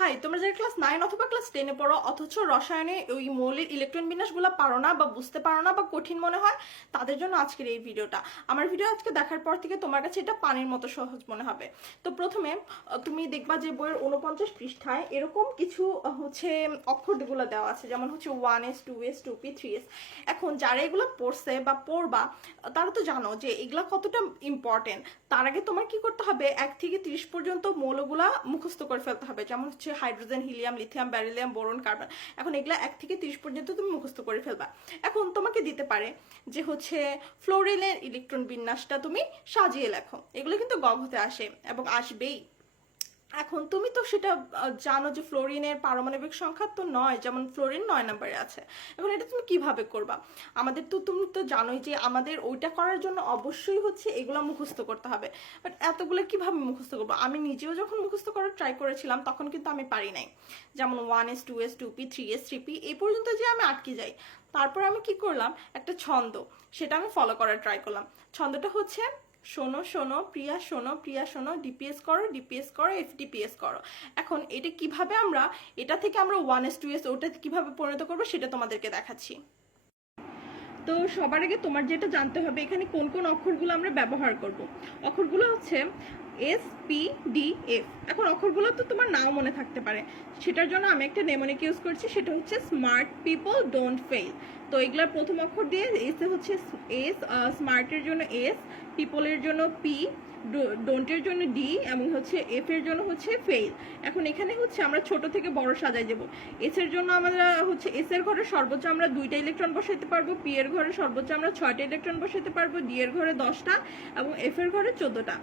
High, তোমরা যারা class nine অথবা ক্লাস টেনে পড়ো, অথচ রসায়নে ওই মৌলের ইলেকট্রন বিন্যাসগুলো পারো না বা বুঝতে পারো না বা কঠিন মনে হয়, তাদের জন্য আজকের এই ভিডিওটা আমার ভিডিও আজকে দেখার পর থেকে তোমার কাছে এটা পানির মতো সহজ মনে হবে। তো প্রথমে তুমি দেখবা যে বইয়ের উনপঞ্চাশ পৃষ্ঠায় এরকম কিছু হচ্ছে অক্ষরগুলো দেওয়া আছে, যেমন হচ্ছে one S two S two P three S এখন যারা এগুলো পড়ছে বা পড়বা, তারা তো জানো যে এগুলা কতটা ইম্পর্টেন্ট তার আগে তোমার কি করতে হবে, এক থেকে তিরিশ পর্যন্ত মৌলগুলা মুখস্থ করে ফেলতে হবে, যেমন হচ্ছে hydrogen, helium, lithium beryllium boron, carbon. এখন এগুলো এক থেকে তিরিশ পর্যন্ত তুমি মুখস্থ করে ফেলবা। এখন তোমাকে দিতে পারে যে হচ্ছে ফ্লোরিনের ইলেকট্রন বিন্যাসটা তুমি সাজিয়ে লেখো। এগুলো কিন্তু গঘতে আসে এবং আসবেই। এখন তুমি তো সেটা জানো যে ফ্লোরিনের পারমাণবিক সংখ্যা তো নয়, যেমন ফ্লোরিন নয় নম্বরে আছে। এখন এটা তুমি কীভাবে করবা? আমাদের তো, তুমি তো জানোই যে আমাদের ওইটা করার জন্য অবশ্যই হচ্ছে এগুলো মুখস্থ করতে হবে। বাট এতগুলো কীভাবে মুখস্থ করব? আমি নিজেও যখন মুখস্থ করার ট্রাই করেছিলাম, তখন কিন্তু আমি পারি নাই। যেমন one S two S two P three S three P এই পর্যন্ত যে আমি আটকে যাই। তারপর আমি কি করলাম? একটা ছন্দ, সেটা আমি ফলো করার ট্রাই করলাম। ছন্দটা হচ্ছে শোনো শোনো, প্রিয়া শোনো প্রিয়া, শোনো ডিপিএস করো ডিপিএস করো এফডিপিএস করো। এখন এটা কীভাবে আমরা, এটা থেকে আমরা ওয়ান এস টু এস ওটা কীভাবে পরিণত করব সেটা তোমাদেরকে দেখাচ্ছি। তো সবার আগে তোমার যেটা জানতে হবে, এখানে কোন কোন অক্ষরগুলো আমরা ব্যবহার করব। অক্ষরগুলো হচ্ছে এস পি ডি এফ এখন অক্ষরগুলো তো তোমার নাও মনে থাকতে পারে। সেটার জন্য আমি একটা নেমনিক ইউজ করছি, সেটা হচ্ছে স্মার্ট পিপল ডোন্ট ফেল তো এগুলার প্রথম অক্ষর দিয়ে এসে হচ্ছে এস স্মার্টের জন্য এস পিপলের জন্য পি ডোন্টের জন্য ডি এবং হচ্ছে এফ এর জন্য হচ্ছে ফেল এখন এখানে হচ্ছে আমরা ছোট থেকে বড় সাজাই যাব এস এর জন্য আমরা হচ্ছে এস এর ঘরে সর্বোচ্চ আমরা দুইটা ইলেকট্রন বসাইতে পারব পি এর ঘরে সর্বোচ্চ আমরা ছয়টা ইলেকট্রন বসাইতে পারব ডি এর ঘরে দশটা এবং এফ এর ঘরে চোদ্দটা।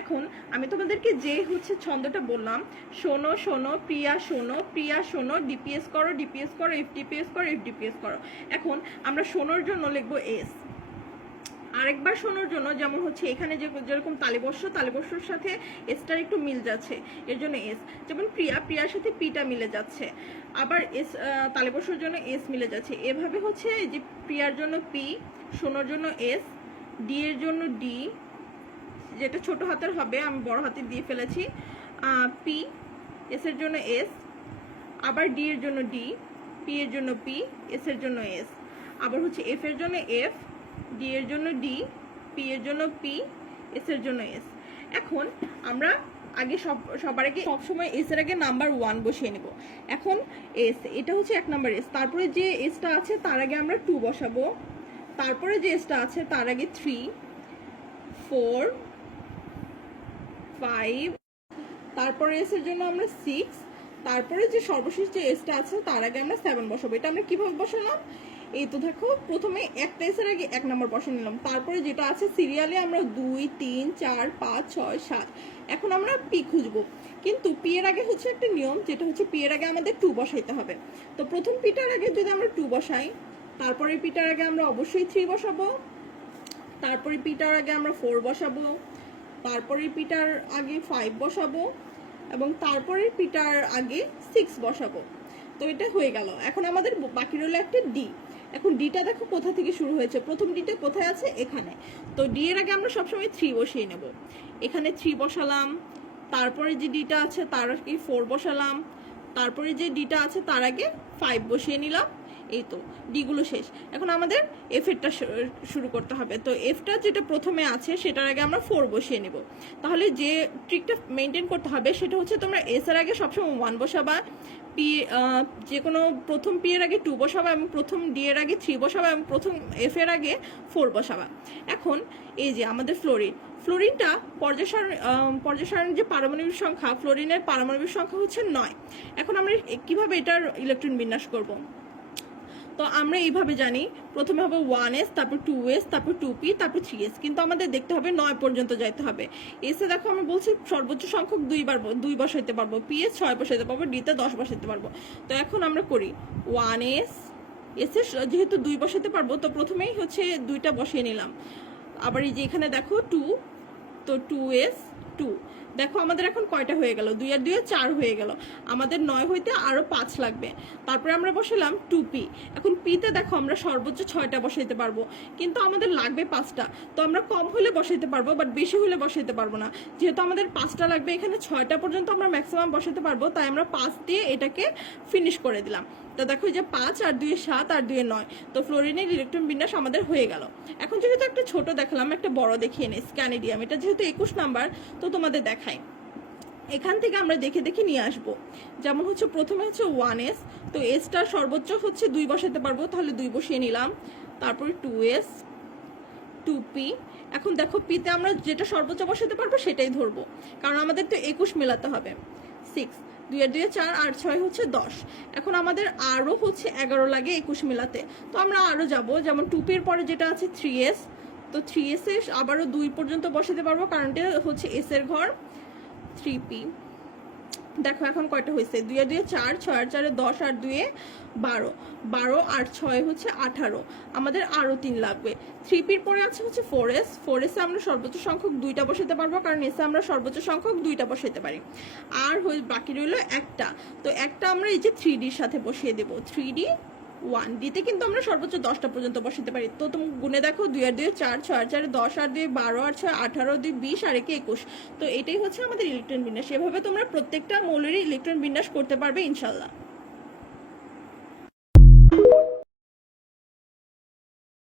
এখন আমি তোমাদেরকে যে হচ্ছে ছন্দটা বললাম, শোনো শোনো, প্রিয়া শোনো প্রিয়া, শোনো ডিপিএস করো ডিপিএস করো এফডিপিএস করো এফডিপিএস করো। এখন আমরা শোনোর জন্য লিখব এস আরেকবার শোনার জন্য যেমন হচ্ছে এখানে যে যেরকম তালিবর্ষ তালিবর্ষর সাথে এসটার একটু মিল যাচ্ছে, এর জন্য এস। যেমন প্রিয়া, প্রিয়ার সাথে পিটা মিলে যাচ্ছে, আবার এস তালিবর্ষর জন্য এস মিলে যাচ্ছে। এভাবে হচ্ছে যে প্রিয়ার জন্য পি শোনার জন্য এস, ডি এর জন্য ডি, যেটা ছোট হাতের হবে, আমি বড় হাতে দিয়ে ফেলেছি পি, এস এর জন্য এস, আবার ডি এর জন্য ডি, পি এর জন্য পি, এস এর জন্য এস। আবার হচ্ছে এফ এর জন্য এফ ডি এর জন্য ডি পি এর জন্য পি এস এর জন্য এস এখন আমরা আগে সব, সবার আগে সবসময় এস এর আগে নাম্বার ওয়ান বসিয়ে নেব। এখন এস এটা হচ্ছে এক নাম্বার এস তারপরে যে এসটা আছে, তার আগে আমরা টু বসাবো। তারপরে যে এসটা আছে, তার আগে থ্রি ফোর ফাইভ তারপরে এস এর জন্য আমরা সিক্স তারপরে যে সর্বশেষ যে এসটা আছে, তার আগে আমরা সেভেন বসাবো। এটা আমরা কীভাবে বসালাম? এই তো দেখো, প্রথমে একটা এসের আগে এক নম্বর বসে নিলাম। তারপরে যেটা আছে, সিরিয়ালে আমরা দুই, তিন, চার, পাঁচ, ছয়, সাত। এখন আমরা পি খুঁজবো। কিন্তু পি এর আগে হচ্ছে একটা নিয়ম, যেটা হচ্ছে পি এর আগে আমাদের টু বসাইতে হবে। তো প্রথম পিটার আগে যদি আমরা টু বসাই, তারপরে পিটার আগে আমরা অবশ্যই থ্রি বসাবো। তারপরে পিটার আগে আমরা ফোর বসাবো। তারপরে পিটার আগে ফাইভ বসাবো। এবং তারপরে পিটার আগে সিক্স বসাবো। তো এটা হয়ে গেল। এখন আমাদের বাকি রইল একটা ডি এখন ডিটা দেখো কোথা থেকে শুরু হয়েছে। প্রথম ডিটা কোথায় আছে? এখানে। তো ডি এর আগে আমরা সবসময় থ্রি বসিয়ে নেব। এখানে থ্রি বসালাম, তারপরে যে ডিটা আছে তার আগে ফোর বসালাম, তারপরে যে ডিটা আছে তার আগে ফাইভ বসিয়ে নিলাম। এই তো ডিগুলো শেষ। এখন আমাদের এফ এরটা শুরু করতে হবে। তো এফটা যেটা প্রথমে আছে সেটার আগে আমরা ফোর বসিয়ে নেব। তাহলে যে ট্রিকটা মেনটেন করতে হবে সেটা হচ্ছে তোমরা এস এর আগে সবসময় ওয়ান বসাবা পি যে কোনো প্রথম পি এর আগে টু বসাবা এবং প্রথম ডি এর আগে থ্রি বসাবা এবং প্রথম এফ এর আগে ফোর বসাবা। এখন এই যে আমাদের ফ্লোরিন ফ্লোরিনটা পর্যায় সারণ- আহ, পর্যায় সারণীর যে পারমাণবিক সংখ্যা ফ্লোরিনের পারমাণবিক সংখ্যা হচ্ছে নয়। এখন আমরা কীভাবে এটার ইলেকট্রন বিন্যাস করব? তো আমরা এইভাবে জানি। প্রথমে হবে ওয়ান এস তারপর টু এস তারপর টু পি তারপর থ্রি এস কিন্তু আমাদের দেখতে হবে নয় পর্যন্ত যাইতে হবে। এসে দেখো, আমরা বলছি সর্বোচ্চ সংখ্যক দুইবার দুই বসাইতে পারব। পি এস ছয় বসাইতে পারব ডিতে দশ বসাইতে পারব। তো এখন আমরা করি ওয়ান এস এসে যেহেতু দুই বসাতে পারব, তো প্রথমেই হচ্ছে দুইটা বসিয়ে নিলাম। আবার এই যে এখানে দেখো টু তো টু এস টু দেখো, আমাদের এখন কয়টা হয়ে গেল? দুই আর দুই চার হয়ে গেল। আমাদের নয় হইতে আরও পাঁচ লাগবে। তারপরে আমরা বসালাম টু পি এখন পিতে দেখো, আমরা সর্বোচ্চ ছয়টা বসাইতে পারব। কিন্তু আমাদের লাগবে পাঁচটা। তো আমরা কম হলে বসাইতে পারব বাট বেশি হলে বসাইতে পারব না। যেহেতু আমাদের পাঁচটা লাগবে, এখানে ছয়টা পর্যন্ত আমরা ম্যাক্সিমাম বসাতে পারব, তাই আমরা পাঁচ দিয়ে এটাকে ফিনিশ করে দিলাম। তো দেখো যে পাঁচ, আর দুই সাত, আর দুই নয়। তো ফ্লোরিনের ইলেকট্রন বিন্যাস আমাদের হয়ে গেল। এখন যেহেতু একটা ছোট দেখালাম, একটা বড় দেখিয়ে নিই স্ক্যানেডিয়াম এটা যেহেতু একুশ নাম্বার, তো তোমাদের দেখাই। এখান থেকে আমরা দেখে দেখে নিয়ে আসব। যেমন হচ্ছে প্রথমে হচ্ছে ওয়ান এস তো এসটা সর্বোচ্চ হচ্ছে দুই বসাতে পারব, তাহলে দুই বসিয়ে নিলাম। তারপরে টু এস টু পি এখন দেখো পিতে আমরা যেটা সর্বোচ্চ বসাতে পারব সেটাই ধরবো। কারণ আমাদের তো একুশ মেলাতে হবে। সিক্স দুই আর দুই চার, আর ছয় হচ্ছে দশ। এখন আমাদের আরও হচ্ছে এগারো লাগে একুশ মেলাতে। তো আমরা আরও যাব। যেমন টুপির পরে যেটা আছে থ্রি এস তো থ্রি এস এ আবারও দুই পর্যন্ত বসাতে পারব, কারণ হচ্ছে এস এর ঘর থ্রি পি দেখো এখন কয়টা হয়েছে? দুই আর দুয়ে চার, ছয় আর চারে দশ আর দুয়ে বারো। বারো আর ছয় হচ্ছে আঠারো। আমাদের আরও তিন লাগবে। থ্রি পির পরে আছে হচ্ছে ফোর এস ফোর এসে আমরা সর্বোচ্চ সংখ্যক দুইটা বসাতে পারব, কারণ এসে আমরা সর্বোচ্চ সংখ্যক দুইটা বসাতে পারি। আর বাকি রইল একটা। তো একটা আমরা এই যে থ্রি ডির সাথে বসিয়ে দেবো। থ্রি ডি ওয়ান ডিতে কিন্তু আমরা সর্বোচ্চ দশটা পর্যন্ত বসাতে পারি। তো তুমি গুনে দেখো দুই আর দুই চার, ছয় আর চার, দশ আর দুই, বারো আর ছয়, আঠারো দুই, বিশ আর একে একুশ। তো এটাই হচ্ছে আমাদের ইলেকট্রন বিন্যাস। এভাবে তোমরা প্রত্যেকটা মৌলেরই ইলেকট্রন বিন্যাস করতে পারবে ইনশাল্লাহ।